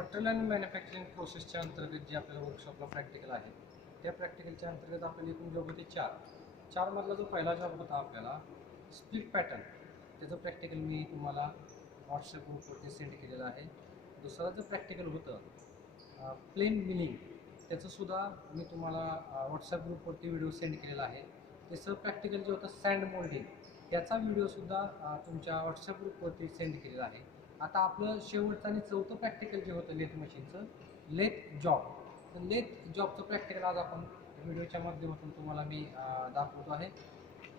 Material आणि manufacturing प्रोसेसच्या अंतर्गत जे आपल्याला वर्कशॉपला प्रॅक्टिकल आहे त्या प्रॅक्टिकलच्या अंतर्गत आपल्याला एकूण जॉब होते चारमधला जो पहिला जॉब होता आपल्याला स्प्लिट पॅटर्न, त्याचं प्रॅक्टिकल मी तुम्हाला व्हॉट्सअप ग्रुपवरती सेंड केलेलं आहे. दुसरं जो प्रॅक्टिकल होतं प्लेन मिलिंग, त्याचंसुद्धा मी तुम्हाला व्हॉट्सअप ग्रुपवरती व्हिडिओ सेंड केलेला आहे. तिसरं प्रॅक्टिकल जे होतं सँड मोल्डिंग, त्याचा व्हिडिओसुद्धा तुमच्या व्हॉट्सअप ग्रुपवरती सेंड केलेला आहे. आता आपलं शेवटचं आणि चौथं प्रॅक्टिकल जे होतं लेथ मशीनचं, लेथ जॉब. तर लेथ जॉबचं प्रॅक्टिकल आज आपण व्हिडिओच्या माध्यमातून तुम्हाला मी दाखवतो आहे.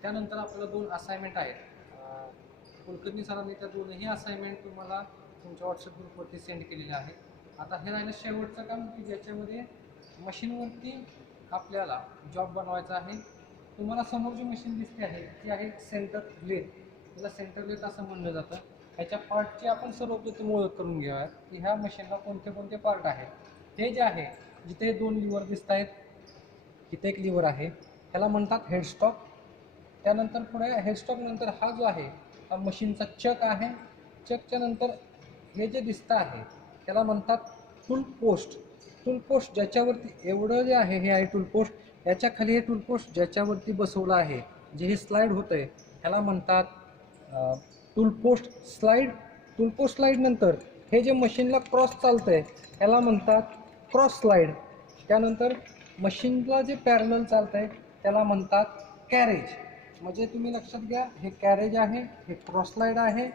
त्यानंतर आपल्याला 2 असाइनमेंट आहेत. कुलकर्णी सरांनी त्या दोनही असाइनमेंट तुम्हाला तुमच्या व्हॉट्सअप ग्रुपवरती सेंड केलेले आहेत. आता हे राहिलं शेवटचं काम की ज्याच्यामध्ये मशीनवरती आपल्याला जॉब बनवायचा आहे. तुम्हाला समोर जी मशीन दिसते आहे ती आहे सेंटर लेथ. त्याला सेंटर लेथ असं म्हणलं जातं. ह्याच्या पार्टची आपण सर्वप्रथम ओळख करून घेऊयात की ह्या मशीनला कोणते कोणते पार्ट आहेत. हे जे आहे, जिथे हे 2 लिव्हर दिसत आहेत, तिथे एक लिव्हर आहे, ह्याला म्हणतात हेडस्टॉक. त्यानंतर पुढे हेडस्टॉक नंतर हा जो आहे हा मशीनचा चक आहे. चकच्या नंतर हे जे दिसतं आहे त्याला म्हणतात टूल पोस्ट. टूल पोस्ट ज्याच्यावरती एवढं जे आहे हे आहे टूल पोस्ट. याच्या खाली हे टूल पोस्ट ज्याच्यावरती बसवलं आहे, जे हे स्लाईड होतं आहे, ह्याला म्हणतात tool post slide. Tool post slide नंतर हे जे मशीनला क्रॉस चालतं आहे ह्याला म्हणतात क्रॉस स्लाईड. त्यानंतर मशीनला जे पॅरलल चालतं आहे त्याला म्हणतात कॅरेज. म्हणजे तुम्ही लक्षात घ्या, हे कॅरेज आहे, हे क्रॉस स्लाईड आहे,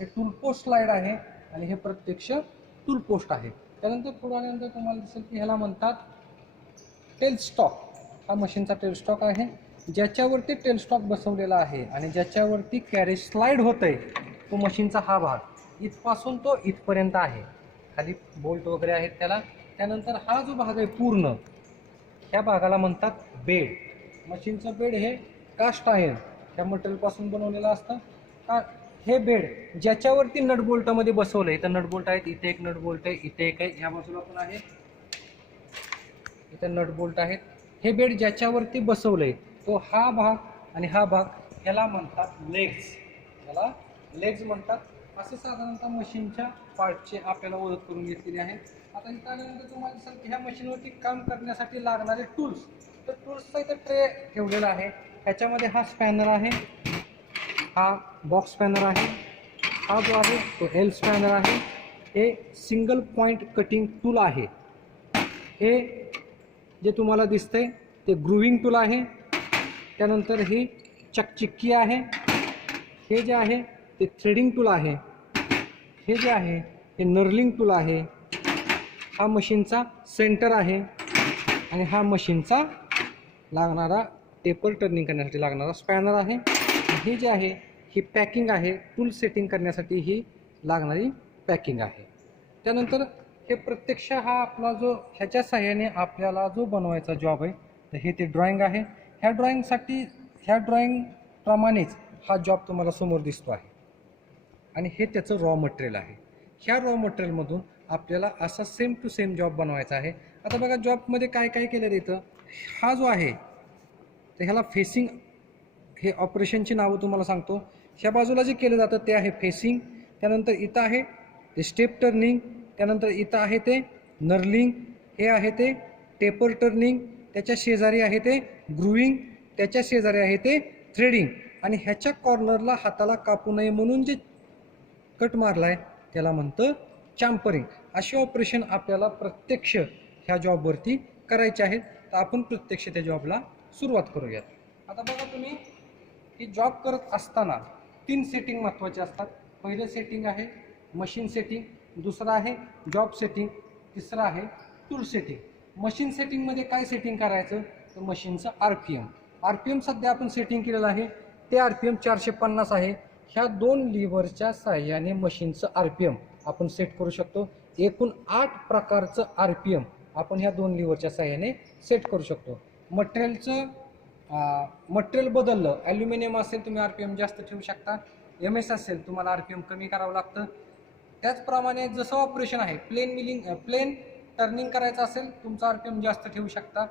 हे टूल पोस्ट स्लाईड आहे आणि हे प्रत्यक्ष टूल पोस्ट आहे. त्यानंतर पुढे आल्यानंतर तुम्हाला दिसेल की ह्याला म्हणतात टेल स्टॉक. हा मशीनचा टेल स्टॉक आहे, ज्याच्यावरती टेल स्टॉक बसवलेला आहे आणि ज्याच्यावरती कॅरेज स्लाईड होतं आहे, तो मशीनचा हा भाग इथपासून तो इथपर्यंत आहे. खाली बोल्ट वगैरे आहेत त्याला. त्यानंतर हा जो भाग आहे पूर्ण, ह्या भागाला म्हणतात बेड. मशीनचं बेड हे कास्ट आयर्न ह्या मटेरियलपासून बनवलेलं असतं. हे बेड ज्याच्यावरती नट बोल्टमध्ये बसवलं आहे, तर नट बोल्ट आहेत, इथे एक नट बोल्ट आहे, इथे एक आहे, ह्या बाजूला पण आहे, इथे नट बोल्ट आहेत. हे बेड ज्याच्यावरती बसवलं आहे तो हा भाग आणि हा भाग ह्याला म्हणतात लेग्स. ह्याला लेग्स म्हणतात. असे साधारणतः मशीनच्या पार्टचे आपल्याला ओळख करून घेतलेली आहे. आता इथं आल्यानंतर तुम्हाला दिसेल की ह्या मशीनवरती काम करण्यासाठी लागणारे टूल्स, तर टूल्सचा इथं ट्रे ठेवलेला आहे. ह्याच्यामध्ये हा स्पॅनर आहे, हा बॉक्स स्पॅनर आहे, हा जो आहे तो एल स्पॅनर आहे, हे सिंगल पॉईंट कटिंग टूल आहे, हे जे तुम्हाला दिसतंय ते ग्रुविंग टूल आहे. त्यानंतर ही चकचिक्की आहे, हे जे आहे ते थ्रेडिंग टूल आहे, हे जे आहे हे नर्लिंग टूल आहे, हा मशीनचा सेंटर आहे आणि हा मशीनचा लागणारा टेपर टर्निंग करण्यासाठी लागणारा स्पॅनर आहे. हे जे आहे ही पॅकिंग आहे, टूल सेटिंग करण्यासाठी ही लागणारी पॅकिंग आहे. त्यानंतर हे प्रत्यक्ष हा आपला जो ह्याच्या साह्याने आपल्याला जो बनवायचा जॉब आहे, तर हे ते ड्रॉइंग आहे. ह्या ड्रॉइंगसाठी ह्या ड्रॉइंगप्रमाणेच हा जॉब तुम्हाला समोर दिसतो आहे आणि हे त्याचं रॉ मटेरियल आहे. ह्या रॉ मटेरियलमधून आपल्याला असा सेम टू सेम जॉब बनवायचा आहे. आता बघा जॉबमध्ये काय काय केलं येतं. हा जो आहे तर ह्याला फेसिंग, हे ऑपरेशनची नावं तुम्हाला सांगतो. ह्या बाजूला जे केलं जातं ते आहे फेसिंग. त्यानंतर इथं आहे ते स्टेप टर्निंग. त्यानंतर इथं आहे ते नर्लिंग, हे आहे ते टेपर टर्निंग. त्याच्या शेजारी आहे ते ग्रुविंग, त्याच्या शेजारी आहे ते थ्रेडिंग आणि ह्याच्या कॉर्नरला हाताला कापू नये म्हणून जे कट मारला आहे त्याला म्हणतं चॅम्परिंग. अशी ऑपरेशन आपल्याला प्रत्यक्ष ह्या जॉबवरती करायचे आहेत. तर आपण प्रत्यक्ष त्या जॉबला सुरुवात करूयात. आता बघा तुम्ही, ही जॉब करत असताना 3 सेटिंग महत्त्वाचे असतात. पहिलं सेटिंग आहे मशीन सेटिंग, दुसरं आहे जॉब सेटिंग, तिसरं आहे टूल सेटिंग. मशीन सेटिंगमध्ये काय सेटिंग करायचं, तर मशीनचं RPM. RPM सध्या आपण सेटिंग केलेलं आहे ते RPM 450 आहे. ह्या 2 लिव्हरच्या साह्याने मशीनचं RPM आपण सेट करू शकतो. एकूण 8 प्रकारचं RPM आपण ह्या 2 लिव्हरच्या साह्याने सेट करू शकतो. मटेरियल बदललं, ॲल्युमिनियम असेल तुम्ही RPM जास्त ठेवू शकता, MS असेल तुम्हाला RPM कमी करावं लागतं. त्याचप्रमाणे जसं ऑपरेशन आहे, प्लेन टर्निंग करायचं असेल तुमचा RPM जास्त ठेवू शकता,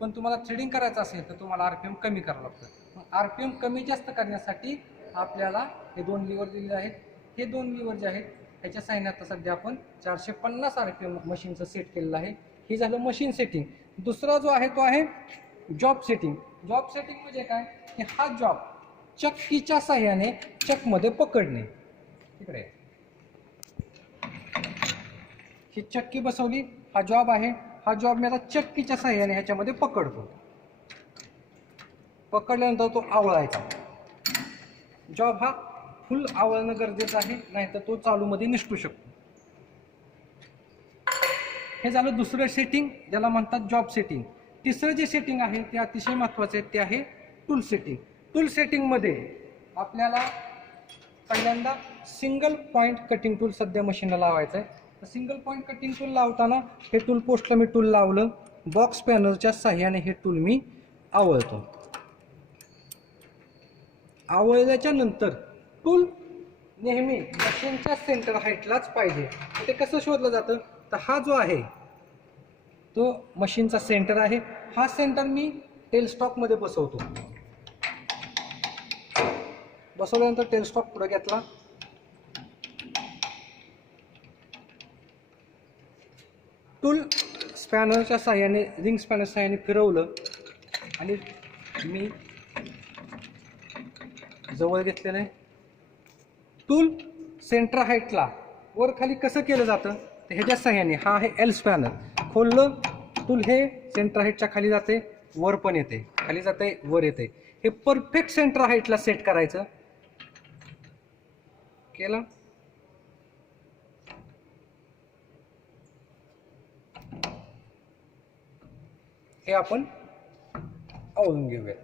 पण तुम्हाला थ्रेडिंग करायचं असेल तर तुम्हाला RPM कमी करावं लागतं. मग RPM कमी जास्त करण्यासाठी आपल्याला हे 2 लिव्हर दिलेले आहेत. हे 2 लिव्हर जे आहेत ह्याच्या साह्याने आता सध्या आपण 450 RPM मशीनचं सेट केलेलं आहे. हे झालं मशीन सेटिंग. दुसरा जो आहे तो आहे जॉब सेटिंग. जॉब सेटिंग म्हणजे काय की हा जॉब चक्कीच्या साह्याने चकमध्ये पकडणे. इकडे ही चक्की बसवली, हा जॉब आहे. हा जॉब मी आता चक्कीच्या साह्याने ह्याच्यामध्ये पकडतो. पकडल्यानंतर तो आवळायचा. जॉब हा फुल आवळणं गरजेचं आहे, नाहीतर तो चालूमध्ये निसटू शकतो. हे झालं दुसरं सेटिंग, ज्याला म्हणतात जॉब सेटिंग. तिसरं जे सेटिंग आहे ते अतिशय महत्त्वाचं आहे, ते आहे टूल सेटिंग. टूल सेटिंगमध्ये आपल्याला पहिल्यांदा सिंगल पॉईंट कटिंग टूल सध्या मशीनला लावायचं आहे. तर सिंगल पॉईंट कटिंग टूल लावताना हे टूल पोस्टला मी टूल लावलं. बॉक्स पॅनलच्या साह्याने हे टूल मी आवळतो. आवळल्याच्या नंतर टूल नेहमी मशीनच्या सेंटर हाईटलाच पाहिजे. ते कसं शोधलं जातं, तर हा जो आहे तो मशीनचा सेंटर आहे. हा सेंटर मी टेल स्टॉकमध्ये बसवतो. बसवल्यानंतर टेल स्टॉक पुढे घेतला, टूल स्पॅनरच्या साह्याने रिंग स्पॅनर साह्याने फिरवलं आणि मी जवळ घेतलेलं आहे. टूल सेंटर हाईटला वर खाली कसं केलं जातं तर ह्याच्या साह्याने, हा आहे एल स्पॅनर, खोललं टूल हे सेंटर हाईटच्या खाली जाते, वर पण येते, खाली जाते, वर येते. हे परफेक्ट सेंटर हाईटला सेट करायचं. केलं हे आपण आवळून घेऊया.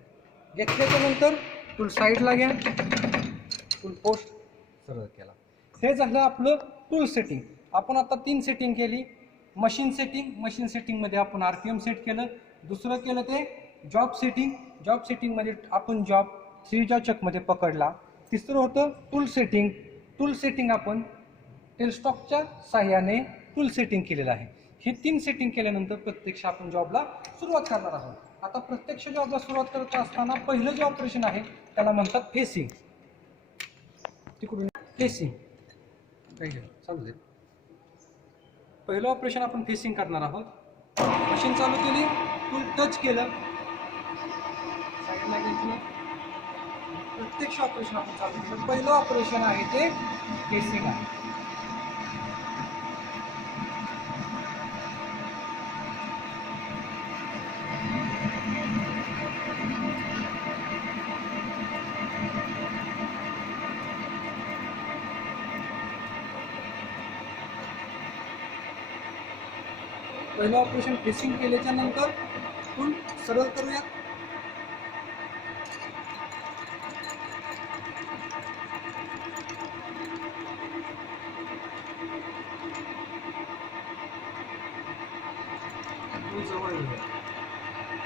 घेतल्याच्या नंतर टूल साईडला घ्या, टूल पोस्ट सरळ केला. हे झालं आपलं टूल सेटिंग. आपण आता 3 सेटिंग केली. मशीन सेटिंग, मशीन सेटिंगमध्ये आपण RPM सेट केलं. दुसरं केलं ते जॉब सेटिंग. जॉब सेटिंगमध्ये आपण जॉब 3 जॉब चकमध्ये पकडला. तिसरं होतं टूल सेटिंग. टूल सेटिंग आपण टेल स्टॉकच्या साह्याने टूल सेटिंग केलेलं आहे. हे 3 सेटिंग केल्यानंतर प्रत्यक्ष आपण जॉबला सुरुवात करणार आहोत. आता प्रत्यक्ष जॉबला सुरुवात करत असताना पहिलं जे ऑपरेशन आहे त्याला म्हणतात फेसिंग. तिकडून फेसिंग चालू दे. पहिलं ऑपरेशन आपण फेसिंग करणार आहोत. मशीन चालू केली, टूल टच केलं, साईडला घेतलं, प्रत्यक्ष ऑपरेशन आपण चालू केलं. पहिलं ऑपरेशन आहे ते फेसिंग आहे. पहिलं ऑपरेशन फेसिंग केल्याच्या नंतर टूल सरळ करूया.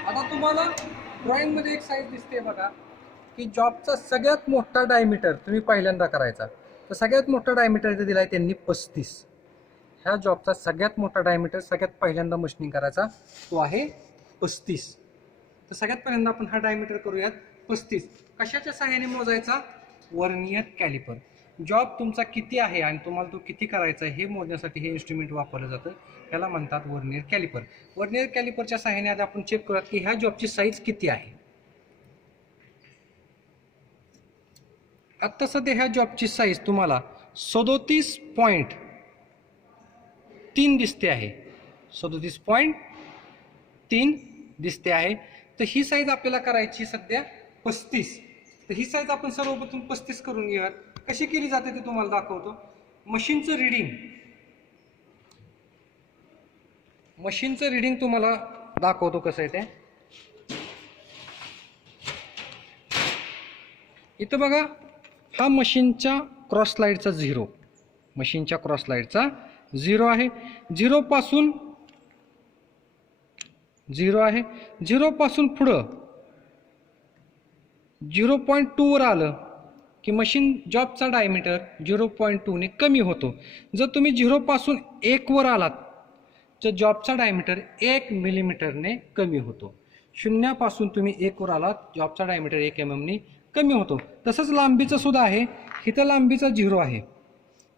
आता तुम्हाला ड्रॉइंग मध्ये एक साईज दिसते बघा की जॉबचा सगळ्यात मोठा डायमीटर तुम्ही पहिल्यांदा करायचा. तर सगळ्यात मोठा डायमीटर इथे दिलाय त्यांनी 35. ह्या जॉबचा सगळ्यात मोठा डायमीटर सगळ्यात पहिल्यांदा मशीनिंग करायचा तो आहे 35. तर सगळ्यात पहिल्यांदा आपण हा डायमीटर करूयात 35. कशाच्या सहाय्याने मोजायचा? Vernier calliper. जॉब तुमचा किती आहे आणि तुम्हाला तो किती करायचा आहे हे मोजण्यासाठी हे इन्स्ट्रुमेंट वापरलं जातं. याला म्हणतात वर्नियर कॅलिपर. वर्नियर कॅलिपरच्या सहाय्याने आता आपण चेक करूयात की ह्या जॉबची साईज किती आहे. आता सध्या ह्या जॉबची साईज तुम्हाला 37.3 दिसते आहे. 37.3 दिसते आहे. तर ही साईज आपल्याला करायची सध्या 35. तर ही साईज आपण सर्वप्रथम 35 करून घेऊयात. कशी केली जाते ते तुम्हाला दाखवतो. मशीनचं रिडिंग तुम्हाला दाखवतो कसं आहे ते. इथं बघा हा मशीनच्या क्रॉस स्लाइडचा 0, मशीनच्या क्रॉस स्लाइडचा 0 आहे. 0 पासून 0 आहे. 0 पासून पुढं 0.2 वर आलं की मशीन जॉबचा डायमीटर 0.2 ने कमी होतो. जर तुम्ही 0 पासून 1 वर आलात तर जॉबचा डायमीटर 1 मिलीमीटरने कमी होतो. 0 पासून तुम्ही 1 वर आलात जॉबचा डायमीटर 1 mm ने कमी होतो. तसंच लांबीचं सुद्धा आहे. इथं लांबीचा 0 आहे.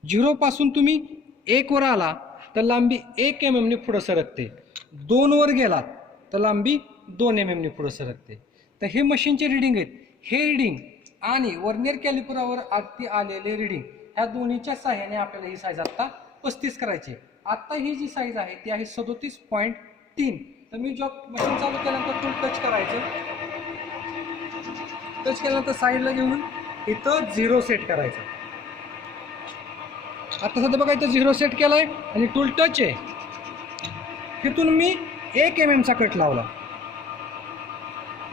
0 पासून तुम्ही 1 वर आला तर लांबी 1 mm ने पुढे सरकते, 2 वर गेलात तर लांबी 2 mm ने पुढे सरकते. तर हे मशीनचे रिडिंग आहेत. हे रिडिंग आणि वर्नियर कॅलिपरावर आधी आलेले रिडिंग ह्या दोन्हीच्या सहाय्याने आपल्याला ही साईज आता 35 करायची. आता ही जी साईज आहे ती आहे 37.3. तर मी जॉब मशीन चालू केल्यानंतर टूल टच करायचं, टच केल्यानंतर साईडला घेऊन इथं 0 सेट करायचं. आता सध्या बघा इथं 0 सेट केलाय आणि टूल टच आहे. तिथून मी 1 mm चा कट लावला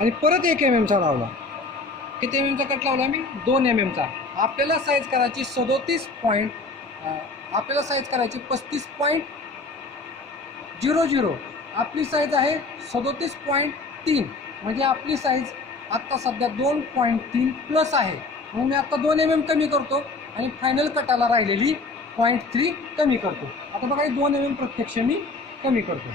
आणि परत 1 mm चा लावला. किती mm चा कट लावला मी? 2 mm चा. आपल्याला साईज करायची 35.00. आपली साईज आहे 37.3. म्हणजे आपली साईज आत्ता सध्या 2.3 प्लस आहे. म्हणून मी आता 2 mm कमी करतो आणि फायनल कटाला राहिलेली 0.3 कमी करतो. आता बघा 2 mm प्रत्यक्ष मी कमी करतो.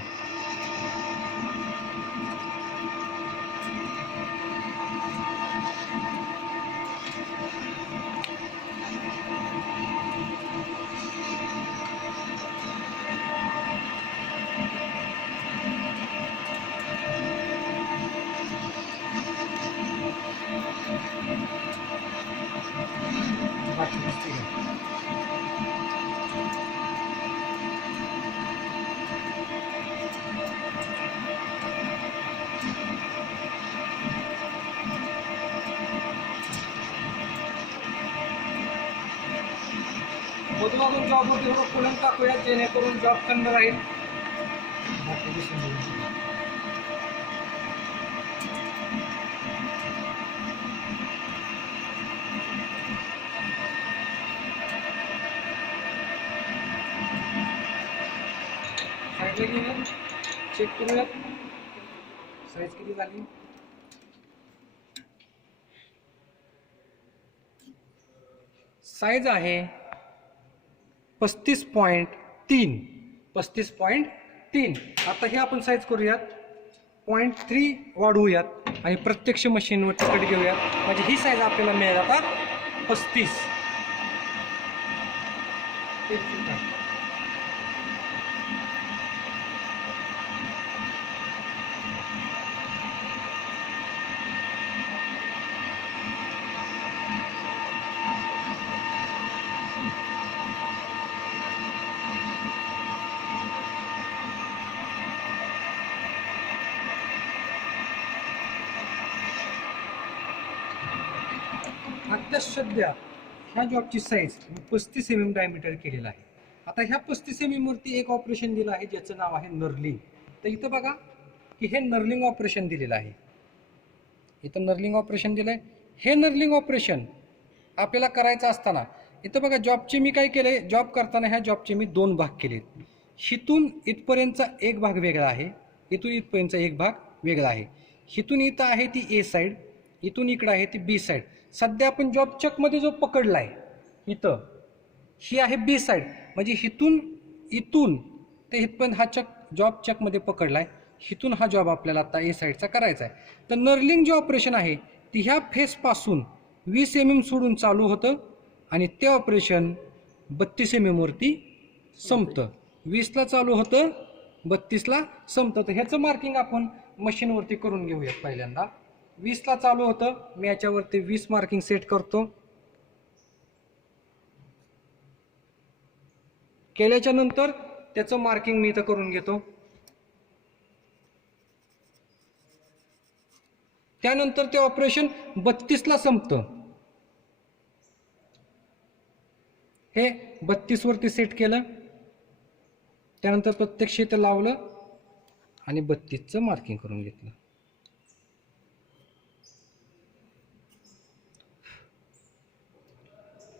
मधून जॉबवरती थोडं पुढून टाकूया जेणेकरून जॉब थंड राहील. साईडला घेऊया, चेक करूया साईज किती झाली. साईज आहे 35.3. आता हे आपण साईज करूयात 0.3 वाढवूयात आणि प्रत्यक्ष मशीनवरती कट घेऊयात. म्हणजे ही साईज आपल्याला मिळेल आता 35. आता सध्या ह्या जॉबची साईज 35 mm डायमीटर केलेला आहे. आता ह्या 35 mm वरती एक ऑपरेशन दिलं आहे ज्याचं नाव आहे नर्लिंग. तर इथं बघा की हे नर्लिंग ऑपरेशन दिलेलं आहे. इथं नर्लिंग ऑपरेशन दिलंय. हे नर्लिंग ऑपरेशन आपल्याला करायचं असताना इथं बघा जॉबचे मी काय केलंय, जॉब करताना ह्या जॉबचे मी 2 भाग केलेत. हिथून इथपर्यंतचा एक भाग वेगळा आहे, इथून इथपर्यंतचा एक भाग वेगळा आहे. हिथून इथं आहे ती ए साईड, इथून इकडं आहे ती बी साईड. सध्या आपण जॉब चकमध्ये जो पकडलाय इथं ही आहे बी साईड. म्हणजे इथून ते इथपर्यंत हा जॉब चकमध्ये पकडलाय. हिथून हा जॉब आपल्याला आता ए साईडचा करायचा आहे. तर नर्लिंग जे ऑपरेशन आहे ती ह्या फेसपासून 20 mm सोडून चालू होतं आणि ते ऑपरेशन 32 mm वरती संपतं. 20ला चालू होतं, 32ला संपतं. तर ह्याचं मार्किंग आपण मशीनवरती करून घेऊयात. पहिल्यांदा 20ला चालू होतं, मी याच्यावरती 20 मार्किंग सेट करतो. केल्याच्या नंतर त्याचं मार्किंग मी इथं करून घेतो. त्यानंतर ते ऑपरेशन 32ला संपतं. हे 32 वरती सेट केलं, त्यानंतर प्रत्यक्ष इथं लावलं आणि 32चं मार्किंग करून घेतलं.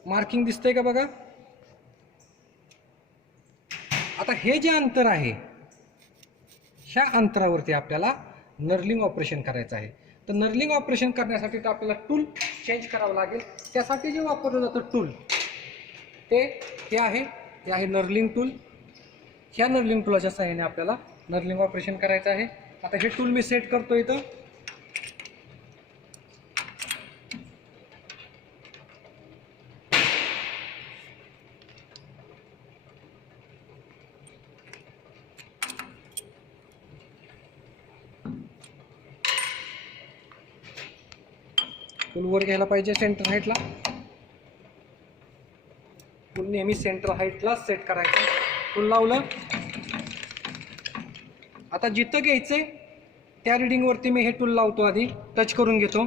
मार्किंग दिसतंय का बघा. आता हे जे अंतर आहे ह्या अंतरावरती आपल्याला नर्लिंग ऑपरेशन करायचं आहे. तर नर्लिंग ऑपरेशन करण्यासाठी तर आपल्याला टूल चेंज करावं लागेल. त्यासाठी जे वापरलं जातं टूल ते आहे नर्लिंग टूल. ह्या नर्लिंग टूलच्या सहाय्याने आपल्याला नर्लिंग ऑपरेशन करायचं आहे. आता हे टूल मी सेट करतो इथं. टूल वर घ्यायला पाहिजे सेंटर हाईटला. टूल नेहमी सेंटर हाईटला सेट करायचं. टूल लावलं. आता जिथं घ्यायचंय त्या रिडिंगवरती मी हे टूल लावतो. आधी टच करून घेतो.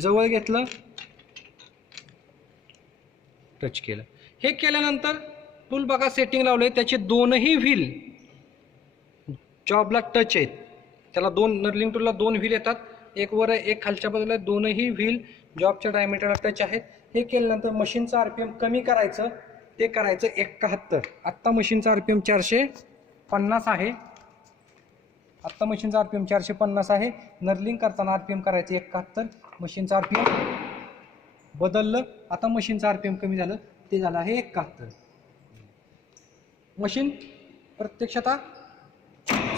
जवळ घेतलं, टच केलं. हे केल्यानंतर टूल बघा सेटिंग लावलंय. त्याचे दोनही व्हील जॉबला टच आहेत. त्याला दोन नर्लिंग टूलला दोन व्हील येतात, एक वर एक खालच्या बाजूला. दोनही व्हील जॉबच्या डायमीटरला टच आहेत. हे केल्यानंतर मशीनचं आरपीएम कमी करायचं. ते करायचं 71. आत्ता मशीनचा आरपीएम 450 आहे. आत्ता मशीनचा आरपीएम 450 आहे. नर्लिंग करताना आरपीएम करायचं 71. मशीनचा आरपीएम बदललं. आता मशीनचा आरपीएम कमी झालं, ते झालं आहे 71. मशीन प्रत्यक्षात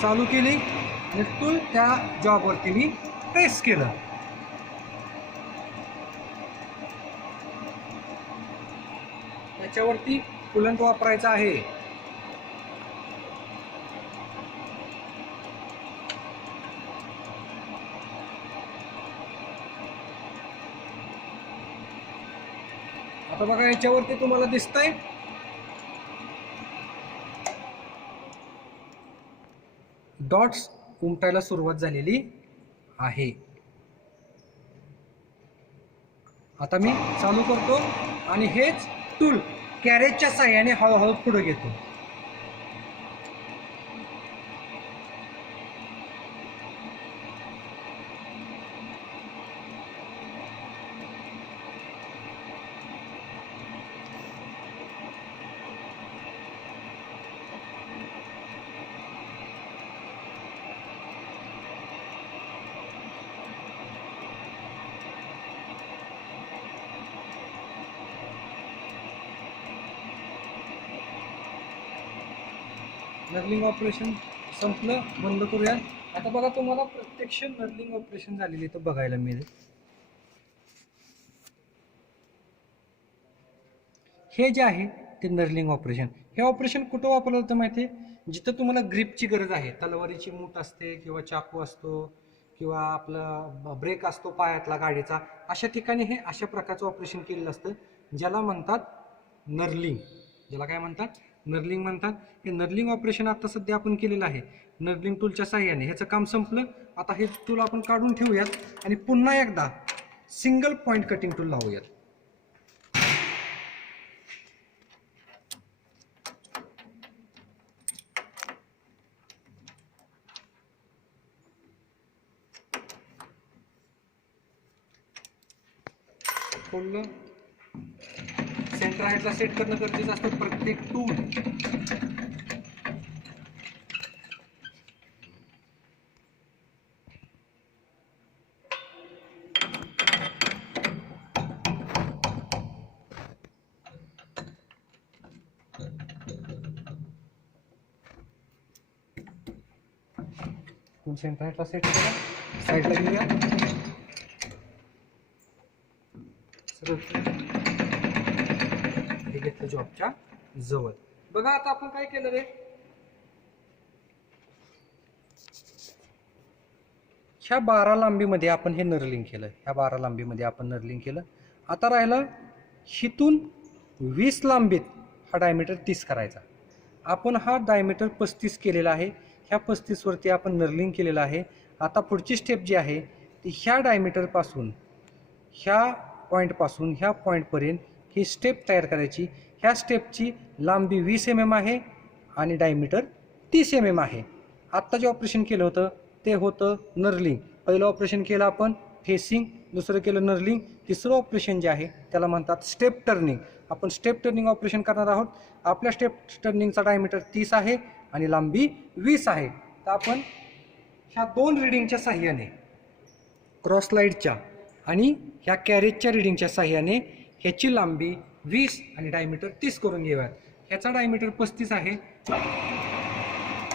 चालू केली आणि टूल त्या जॉबवरती मी प्रेस केलं. त्याच्यावरती कूलंट वापरायचं आहे. आता बघा याच्यावरती तुम्हाला दिसतंय डॉट्स उमटायला सुरुवात झालेली आहे. आता मी चालू करतो आणि हेच टूल कॅरेजच्या साह्याने हळूहळू पुढे घेतो. नर्लिंग ऑपरेशन संपलं, बंद करूया. आता बघा तुम्हाला प्रत्यक्ष नर्लिंग ऑपरेशन झालेली तर बघायला मिळेल. हे जे आहे ते नर्लिंग ऑपरेशन. हे ऑपरेशन कुठं वापरलं जातं माहिती आहे? जिथं तुम्हाला ग्रिपची गरज आहे. तलवारीची मूठ असते किंवा चाकू असतो किंवा आपला ब्रेक असतो पायातला गाडीचा, अशा ठिकाणी हे अशा प्रकारचं ऑपरेशन केलेलं असतं, ज्याला म्हणतात नर्लिंग. ज्याला काय म्हणतात? नर्लिंग म्हणतात. हे नर्लिंग ऑपरेशन आता सध्या आपण केलेलं आहे नर्लिंग टूलच्या साह्याने. ह्याचं काम संपलं. आता हे टूल आपण काढून ठेवूयात आणि पुन्हा एकदा सिंगल पॉइंट कटिंग टूल लावूयात. खोललं. सेंटर हाईटला सेट करणं गरजेचं असतं प्रत्येक टूल. सेंटर हाईटला सेट करा. साईडला घेऊया. हे घेतलं जॉबच्या जवळ. बघा आता आपण काय केलं रे, ह्या 12 लांबीमध्ये आपण हे नर्लिंग केलं. ह्या 12 लांबीमध्ये आपण नर्लिंग केलं. आता राहिलं हिथून 20 लांबीत हा डायमीटर 30 करायचा. आपण हा डायमीटर 35 केलेला आहे. ह्या 35 वरती आपण नर्लिंग केलेलं आहे. आता पुढची स्टेप जी आहे ती ह्या डायमीटरपासून ह्या पॉईंटपासून ह्या पॉईंटपर्यंत ही स्टेप तयार करायची. ह्या स्टेपची लांबी 20 mm आहे आणि डायमीटर 30 mm आहे. आत्ता जे ऑपरेशन केलं होतं ते होतं नर्लिंग. पहिलं ऑपरेशन केलं आपण फेसिंग, दुसरं केलं नर्लिंग, तिसरं ऑपरेशन जे आहे त्याला म्हणतात स्टेप टर्निंग. आपण स्टेप टर्निंग ऑपरेशन करणार आहोत. आपल्या स्टेप टर्निंगचा डायमीटर 30 आहे आणि लांबी 20 आहे. तर आपण ह्या दोन रिडिंगच्या साह्याने, क्रॉस लाईटच्या आणि ह्या कॅरेजच्या रिडिंगच्या साह्याने ह्याची लांबी 20 आणि डायमीटर 30 करून घेऊयात. ह्याचा डायमीटर 35 आहे.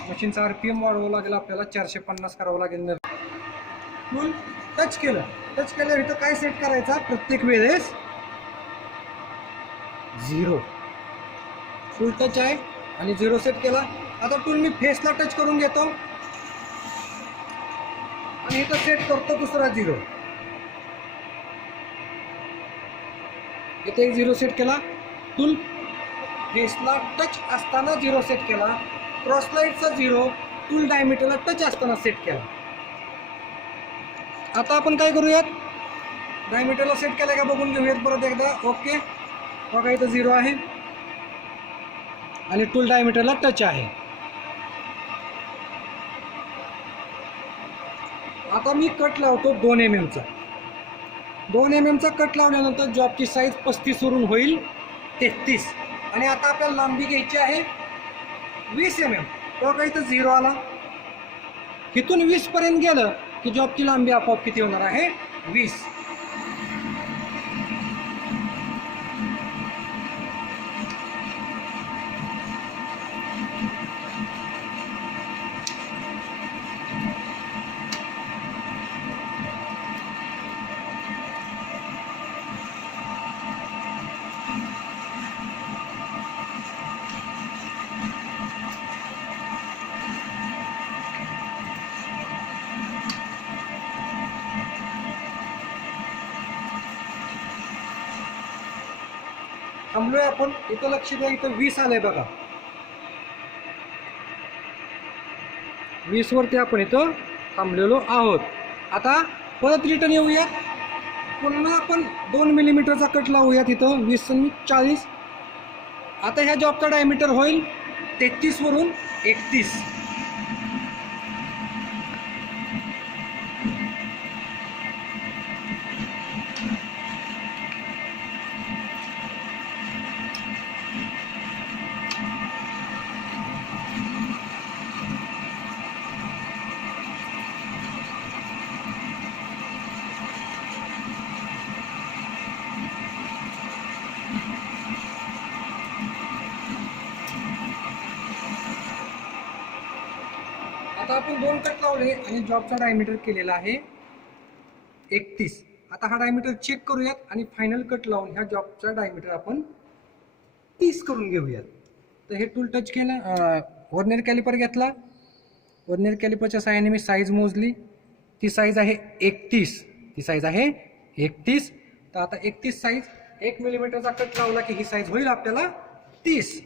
मशीनचा आरपीएम वाढवावं लागेल आपल्याला, 450 करावं लागेल. टूल टच केलं. टच केल्यावर इथं काय सेट करायचा? प्रत्येक वेळेस 0. फुल टच आहे आणि 0 सेट केला. आता टूल मी फेसला टच करून घेतो आणि इथं सेट करतो दुसरा 0. इथे एक 0 सेट केला, टूल फेसला टच असताना 0 सेट केला, क्रॉस लाईटचा 0 टूल डायमीटरला टच असताना सेट केला. आता आपण काय करूयात, डायमीटरला सेट केला का बघून घेऊयात परत एकदा. ओके, बघा इथं 0 आहे आणि टूल डायमीटरला टच आहे. आता मी कट लावतो 2 mm चा. 2 mm चा कट लावल्यानंतर जॉबची साईज 35 वरून होईल 33. आणि आता आपल्याला लांबी घ्यायची आहे 20 mm. बघा इथं 0 आला. इथून 20 पर्यंत गेलं की जॉबची लांबी आपोआप किती होणार आहे, 20. थांबलोय आपण. इथं लक्ष द्या, इथं 20 आलंय बघा. 20 वरती आपण इथं थांबलेलो आहोत. आता परत रिटर्न येऊयात. पुन्हा आपण 2 मिलीमीटरचा कट लावूयात इथं. 20 आणि 40. आता ह्या जॉबचा डायमीटर होईल 33 वरून 31. आता आपण 2 कट लावले आणि जॉबचा डायमीटर केलेला आहे 31. आता हा डायमीटर चेक करूयात आणि फायनल कट लावून ह्या जॉबचा डायमीटर आपण 30 करून घेऊयात. तर हे टूल टच केलं, वर्नियर कॅलिपर घेतला. वर्नियर कॅलिपरच्या साहाय्याने मी साईज मोजली. ती साईज आहे 31. ती साईज आहे 31. तर आता 31 साईज 1 मिलीमीटरचा कट लावला की ही साईज होईल आपल्याला 30.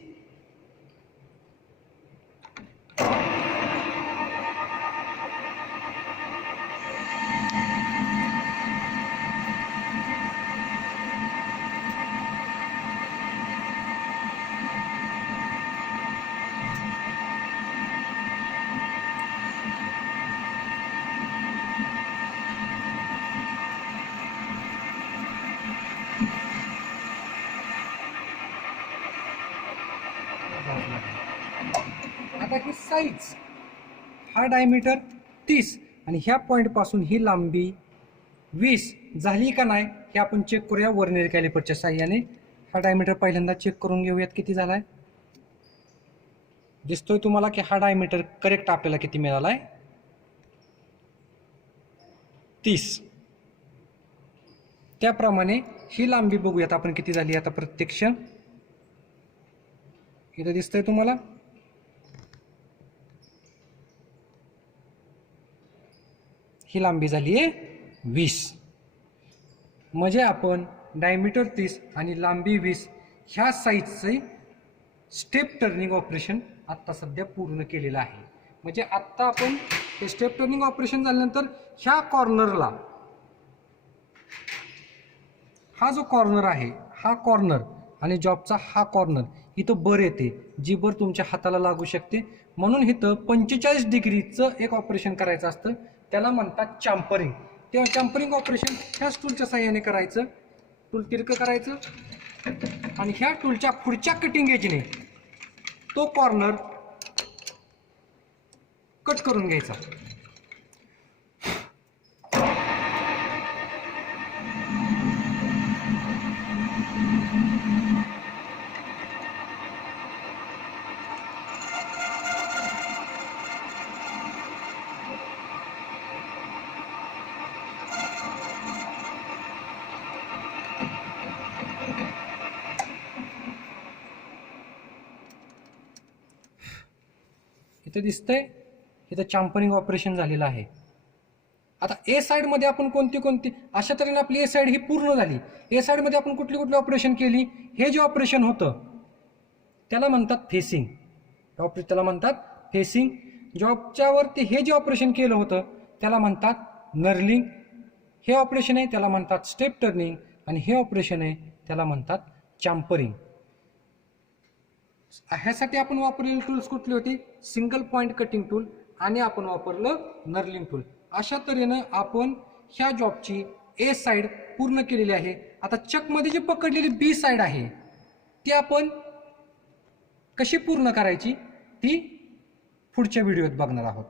आता ही साईज, हा डायमीटर 30 आणि ह्या पॉइंट पासून ही लांबी 20 झाली का नाही हे आपण चेक करूया वर्नियर कॅलिपरच्या साहाय्याने. हा डायमीटर पहिल्यांदा चेक करून घेऊयात किती झालाय. दिसतोय तुम्हाला की हा डायमीटर करेक्ट आपल्याला किती मिळालाय, 30. त्याप्रमाणे ही लांबी बघूयात आपण किती झाली आता प्रत्यक्ष. इथं दिसतंय तुम्हाला, ही लांबी झाली आहे 20. म्हणजे आपण डायमीटर 30 आणि लांबी 20 ह्या साईजचे स्टेप टर्निंग ऑपरेशन आत्ता सध्या पूर्ण केलेलं आहे. म्हणजे आत्ता आपण हे स्टेप टर्निंग ऑपरेशन झाल्यानंतर ह्या कॉर्नरला, हा जो कॉर्नर आहे, हा कॉर्नर आणि जॉबचा हा कॉर्नर, इथं बर येते, जी बर तुमच्या हाताला लागू शकते. म्हणून इथं 45 डिग्रीचं एक ऑपरेशन करायचं असतं, त्याला म्हणतात चॅम्परिंग. तेव्हा चॅम्परिंग ऑपरेशन ह्या टूलच्या साहाय्याने करायचं. टूल तिरकं करायचं आणि ह्या टूलच्या पुढच्या कटिंग एजने तो कॉर्नर कट करून घ्यायचा. इथं दिसतंय, इथं चॅम्परिंग ऑपरेशन झालेलं आहे. आता ए साईडमध्ये आपण कोणती कोणती अशा तऱ्हेने आपली ए साईड ही पूर्ण झाली. ए साईडमध्ये आपण कुठली कुठली ऑपरेशन केली, हे जे ऑपरेशन होतं त्याला म्हणतात फेसिंग. त्याला म्हणतात फेसिंग. जॉबच्यावरती हे जे ऑपरेशन केलं होतं त्याला म्हणतात नर्लिंग. हे ऑपरेशन आहे त्याला म्हणतात स्टेप टर्निंग, आणि हे ऑपरेशन आहे त्याला म्हणतात चॅम्परिंग. ह्यासाठी आपण वापरलेली टूल्स कुठली होती, सिंगल पॉइंट कटिंग टूल, आणि आपण वापरलं नर्लिंग टूल. अशा तऱ्हेनं आपण ह्या जॉबची ए साईड पूर्ण केलेली आहे. आता चकमध्ये जी पकडलेली बी साईड आहे ती आपण कशी पूर्ण करायची ती पुढच्या व्हिडिओत बघणार आहोत.